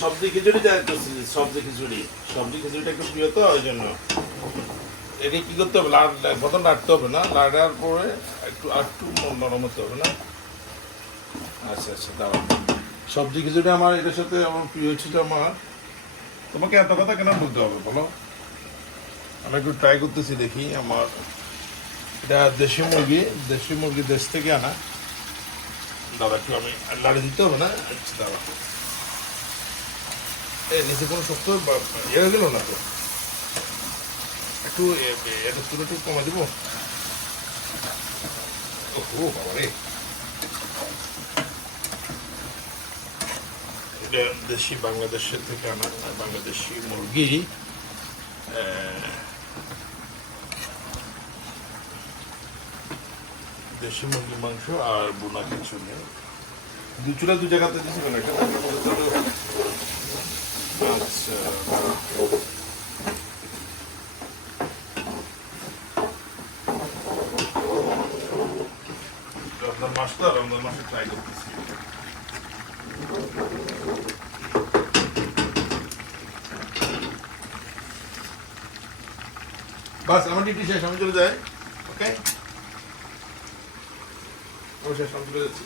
সবজি খিচুড়ি করছি সবজি খিচুড়ি সবজি খিচুড়িটা একটু প্রিয় তো, ওই জন্য। একে কি করতে হবে? লাড় প্রথম নাড়তে হবে না? লাড়ার পরে একটু একটু নরম হতে হবে না? আচ্ছা আচ্ছা দাঁড়াও। সবজি খিচুড়ি আমার, এটার সাথে আমার প্রিয় ছিল আমার। তোমাকে এত কথা কেন বলতে হবে, বলো? আমি একটু ট্রাই করতেছি, দেখি আমার এটা দেশি মুরগি। দেশি মুরগি দেশ থেকে আনা। দাদা, একটু আমি লাড়ি দিতে হবে না? আচ্ছা দাদা নিচে কোনো শক্ত ইয়ে হয়ে গেল না তো একটু এটা তুলে একটু কমা দিব? ও বাবা রে এটা দেশি বাংলাদেশের থেকে আনা, বাংলাদেশি মুরগি। দেশি মুরগি মাংস আর বোনা কিছু নেই। দু চুলা দু জায়গাতে দিয়েছি কেন এটা আচ্ছা রমজান মাস তো রমজান মাসে ট্রাই করতেছি বাস আমার ডিউটি শেষ আমি চলে যাই ওকে আমি শেষ আমি চলে যাচ্ছি